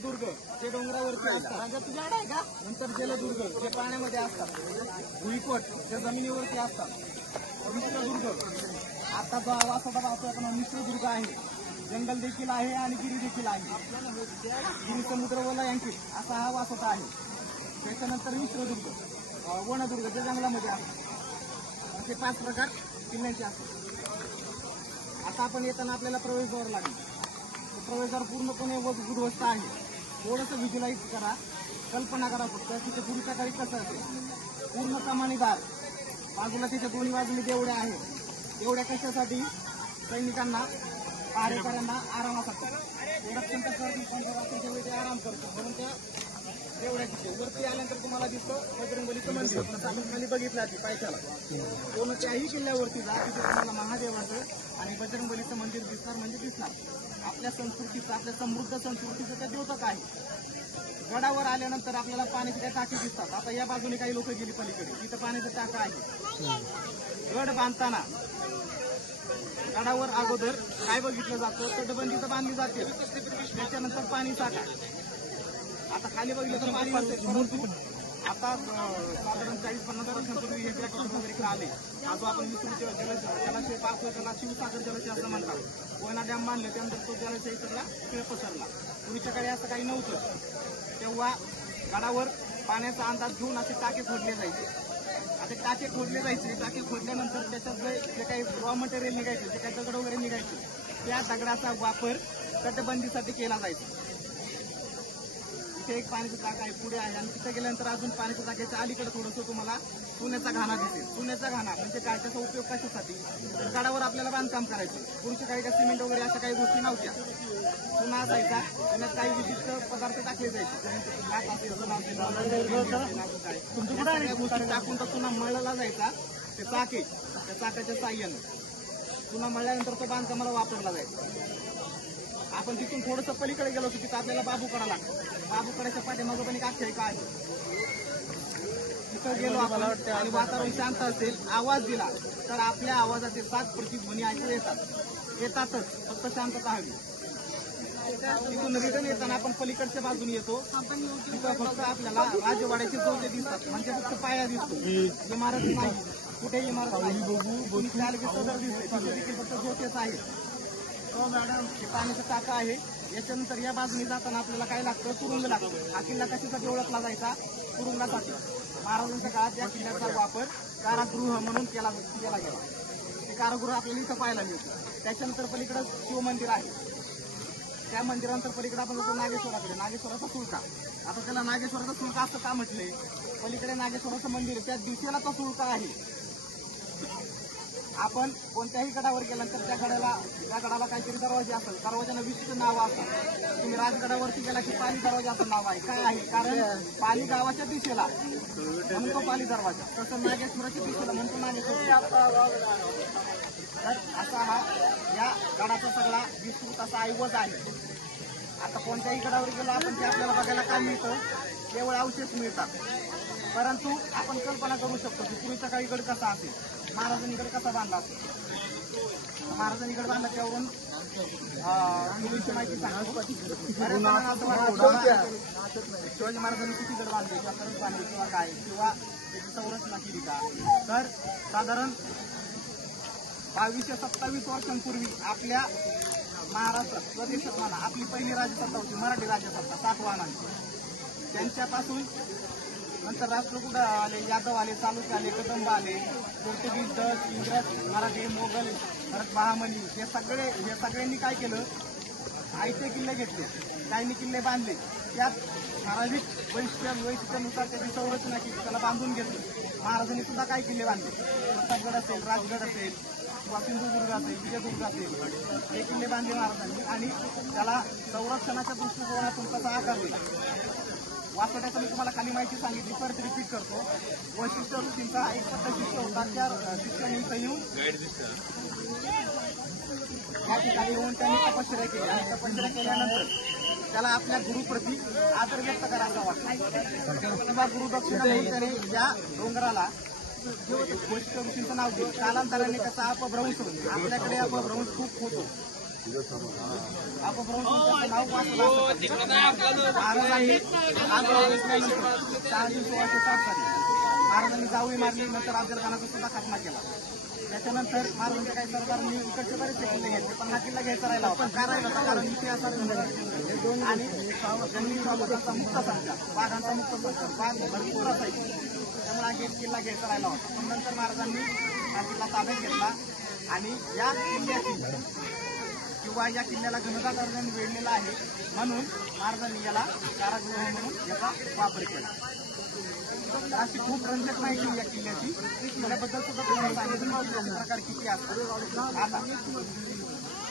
गिरिदुर्ग जे डोंगरावरती असतात, नंतर जलदुर्ग जे पाण्यामध्ये असतात, भुईकोट जे जमिनीवरती असतात, मिश्रदुर्ग आता जो वासोटा भागाचा मिश्रदुर्ग आहे, जंगल देखील आहे आणि गिरी देखील आहे, गिरी समुद्र वलयांकित असा हा वासोटा आहे. त्याच्यानंतर मिश्रदुर्ग, वनदुर्ग जे जंगलामध्ये असतात, असे 5 प्रकार किल्ल्यांचे असतात. आता आपण येताना आपल्याला प्रवेशद्वार लागेल. प्रवेशद्वार पूर्णपणे उद्ध्वस्त आहे. थोडंसं व्हिज्युअलाइज करा, कल्पना करा फक्त तिथे पूर्वीच्या काळी कसं असेल. पूर्ण कमानीदार, बाजूला तिथे दोन्ही बाजूने देवड्या आहेत. देवड्या कशासाठी? सैनिकांना, पहारेकऱ्यांना आरामासाठी. रक्षण तेवढे ते आराम करतो म्हणून त्या देवड्या तिथे. वरती आल्यानंतर तुम्हाला दिसतं बजरंगबलीचं मंदिर. खाली बघितलं आधी पायथ्याला कोणत्याही किल्ल्यावरती जा, तिथे तुम्हाला महादेवाचं आणि बजरंगबलीचं मंदिर दिसणार म्हणजे दिसणार. आपल्या संस्कृतीचं, आपल्या समृद्ध संस्कृतीचं त्या द्योतक आहे. गडावर आल्यानंतर आपल्याला पाण्याची त्या टाकी दिसतात. आता या बाजूने काही लोक गेली पलीकडे, तिथं पाण्याचा टाका आहे. गड बांधताना गडावर अगोदर काय बघितलं जातं? तटबंदी तर बांधली जाते, त्याच्यानंतर पाणी साठा. आता खाली बघितलं तर पाणी नसते, परंतु आता साधारण 40-50 वर्षांपूर्वी हे ट्रॅक्टर वगैरे आले. आज आपण विसरूचे जलाशय पाहतो, त्याला शिवसागर जलाशय असं म्हणतात. कोयना डॅम बांधले, त्यानंतर तो जलाशय इकडला खेळ पसरला. पूर्वीच्या काळी असं काही नव्हतं. तेव्हा गडावर पाण्याचा अंदाज घेऊन असे टाके खोदले जायचे. आता टाके खोदले जायचे, टाके खोदल्यानंतर त्याच्यात जे काही रॉ मटेरियल निघायचे, जे काही दगड वगैरे निघायचे, त्या दगडाचा वापर तटबंदीसाठी केला जायचा. इथे एक पाण्याचं टाक आहे, पुढे आहे, आणि तिथे गेल्यानंतर अजून पाण्याच्या टाक्याच्या अलीकडे थोडंसं तुम्हाला चुन्याचा घाणा दिसेल. चुन्याचा घाणा म्हणजे काय? त्याचा उपयोग कशासाठी? तर गडावर आपल्याला बांधकाम करायचं. पूर्वीच्या काही का सिमेंट वगैरे अशा काही गोष्टी नव्हत्या. चुना असायचा, त्याच्यात काही विशिष्ट पदार्थ टाकले जायचे. टाकून तो चुना मळला जायचा. ते चाके, त्या चाकाच्या साह्यानं चुना मळल्यानंतर तो बांधकामाला वापरला जायचा. आपण तिथून थोडंसं पलीकडे गेलो की तिथं आपल्याला बाबूकडा लागतो. बाबूकड्याच्या पाठीमागं पण एक आख्यायिका आहे. तिथं गेलो आपण आणि वातावरण शांत असेल, आवाज दिला तर आपल्या आवाजाचे 7 प्रतिध्वनी ऐकू येतातच, फक्त शांतता हवी. तिथून रिटर्न येताना आपण पलीकडच्या बाजूने येतो, तिथं फक्त आपल्याला राजवाड्याचे जोडे दिसतात, म्हणजे फक्त पाया दिसतो, इमारत नाही, कुठे इमारत नाही. सदर दिसते, तिथे देखील फक्त जोतेच आहे. मॅडम हे पाण्याचं टाका आहे. याच्यानंतर या बाजूने जाताना आपल्याला काय लागतं? तुरुंग लागतो. हा किल्ला कशासाठी ओळखला जायचा? तुरुंगासाठी. महाराजांच्या काळात या किल्ल्याचा वापर कारागृह म्हणून केला गेला. ते कारागृह आपल्याला इथं पाहायला मिळतं. त्याच्यानंतर पलीकडे शिवमंदिर आहे. त्या मंदिरानंतर पलीकडे आपण जातो नागेश्वराकडे, नागेश्वराचा सुळका. आता त्याला नागेश्वराचा सुळका असं का म्हटलंय? पलीकडे नागेश्वराचं मंदिर आहे, त्या दिशेला तो सुळका आहे. आपण कोणत्याही गडावर गेल्यानंतर त्या गडाला काहीतरी दरवाजे असतात, दरवाजाला विशिष्ट नाव असतात. तुम्ही राजगडावरती गेला की पाली दरवाजाचं नाव आहे. काय आहे? कारण पाली गावाच्या दिशेला म्हणून तो पाली दरवाजा, तसं नागेश्वराच्या दिशेला म्हणतो नागेश्वर. तर असा हा या गडाचा सगळा विस्तृत असा ऐवज आहे. आता कोणत्याही गडावर गेलो आपण ते आपल्याला बघायला काय मिळतं? केवळ अवशेष मिळतात. परंतु आपण कल्पना करू शकतो की पूर्वीच्या काळी गड कसा असेल, महाराजांनी गड कसा बांधला असेल. महाराजांनी गड बांधला त्यावरून पूर्वीची माहिती सांगतो. शिवाजी महाराजांनी किती गड बांधले, किंवा खरंच बांधले, किंवा काय, किंवा त्याची संरचना केली का? तर साधारण 22-27 वर्षांपूर्वी आपल्या महाराष्ट्रात प्रदेशात म्हणा आपली पहिली राजसत्ता होती, मराठी राजसत्ता सातवाहनांची. त्यांच्यापासून नंतर राष्ट्रकूट आले, यादव आले, चालुक्य आले, कदंब आले, पोर्तुगीज, डच, इंग्रज, मराठी, मोगल, परत बहामनी, हे सगळ्यांनी काय केलं? आयते किल्ले घेतले, काहींनी किल्ले बांधले. त्यात ठराविक वैशिष्ट्यानुसार त्याची संरचना केली, त्याला बांधून घेतलं. महाराजांनी सुद्धा काय किल्ले बांधले? प्रतापगड असेल, राजगड असेल, किंवा सिंधुदुर्ग असेल, विजयदुर्ग असेल, हे किल्ले बांधले महाराजांनी. आणि त्याला संरक्षणाच्या दृष्टिकोनातून कसा आकार दिला. वासोट्याचं मी तुम्हाला खाली माहिती सांगितली, परत रिपीट करतो. वैशिष्ट्य ऋषींचा एक शिष्य होता, त्या शिष्याने येऊन या ठिकाणी येऊन त्यांनी तपश्चर्या केली. आणि तपश्चर्या केल्यानंतर त्याला आपल्या गुरुप्रती आदर व्यक्त करायचा वाटला, किंवा गुरुदक्षिणा म्हणून त्याने या डोंगराला वैशिष्ट्य ऋषींचं नाव दिलं. कालांतराने त्याचा अपभ्रंश होतो. आपल्याकडे अपभ्रंश खूप होतो. नाव महाराजांनी 8 ऑगस्टनंतर 1660 साली महाराजांनी जावळी मारली. नंतर अफजलखानाचा सुद्धा खात्मा केला. त्याच्यानंतर महाराजांच्या काही सरकारने इकडचे बरेचसे किल्ले घेतले, पण हा किल्ला घ्यायचा राहिला होता. का राहिला होता? कारण इतिहासात आणि जंगली स्वागतांचा मुक्त संचार, वाघांचा मुक्त संचार, वाघ भरपूर असायचे, त्यामुळे हा किल्ला घ्यायचा राहिला होता. पण नंतर महाराजांनी हा किल्ला ताब्यात घेतला आणि या किल्ल्याची किंवा या किल्ल्याला घनदाट अरण्याने वेढलेला आहे म्हणून महाराजांनी याला कारागृह म्हणून याचा वापर केला. अशी खूप रंजक माहिती या किल्ल्याची. किल्ल्याबद्दल सुद्धा तुम्हाला सांगितलं प्रकार किती असतात. आता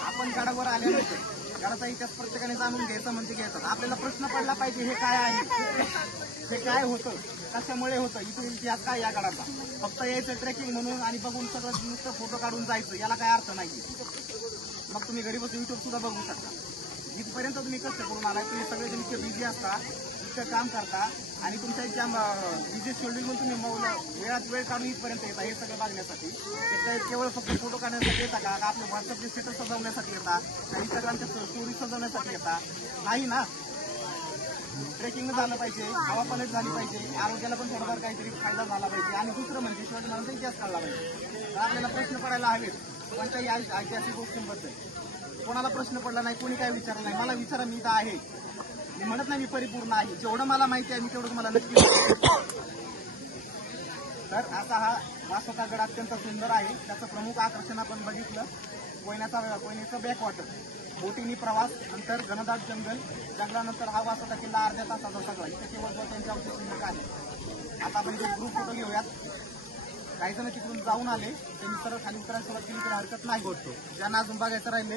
आपण गडावर आल्यानंतर गडाचा इतिहास प्रत्येकाने जाणून घ्यायचा म्हणजे घ्यायचा. आपल्याला प्रश्न पडला पाहिजे हे काय आहे, हे काय होतं, कशामुळे होतं, इथून इतिहास काय या गडाचा. फक्त यायचं ट्रेकिंग म्हणून आणि बघून सगळं नुसतं फोटो काढून जायचं, याला काय अर्थ नाही. मग तुम्ही घरी बसून युट्यूब सुद्धा बघू शकता. इथपर्यंत तुम्ही कष्ट करून आलाय, तुम्ही सगळेजण इतके बिझी असता, इतकं काम करता आणि तुमच्या इथच्या बिझी शेड्यूलमधून तुम्ही वेळात वेळ काढून इथपर्यंत येता हे सगळं बघण्यासाठी. केवळ फक्त फोटो काढण्यासाठी येता का? आपले व्हॉट्सअपचे स्टेटस सजवण्यासाठी येता का? इंस्टाग्रामच्या स्टोरी सजवण्यासाठी येता? नाही ना. ट्रेकिंग झालं पाहिजे, हवा पालट झाली पाहिजे, आरोग्याला पण थोडाफार काहीतरी फायदा झाला पाहिजे आणि दुसरं म्हणजे शिवाजी महाराजांचा इतिहास काढला पाहिजे. तर आपल्याला प्रश्न पडायला हवेत कोणत्याही ऐतिहासिक गोष्टींबद्दल. कोणाला प्रश्न पडला नाही, कोणी काय विचारलं नाही. मला विचारा, मी इथं आहे. मी म्हणत नाही मी परिपूर्ण आहे, जेवढं मला माहिती आहे मी तेवढं तुम्हाला नक्की. तर आता हा वासोटा गड अत्यंत सुंदर आहे. त्याचं प्रमुख आकर्षण आपण बघितलं कोयनेचं बॅकवॉटर, बोटीनी प्रवास, नंतर घनदाट जंगल, जंगलानंतर हा वासोटा किल्ला अर्ध्या तासाचा सगळा. इथे केवळ त्यांच्या अवशेष शिल्लक आहे. आता आपण ग्रुप फोटो घेऊयात. काही जण तिकडून जाऊन आले, त्यांनी सरळ खाली उतरायला सुरुवात केली तरी हरकत नाही. ज्यांना अजून बघायचं राहिले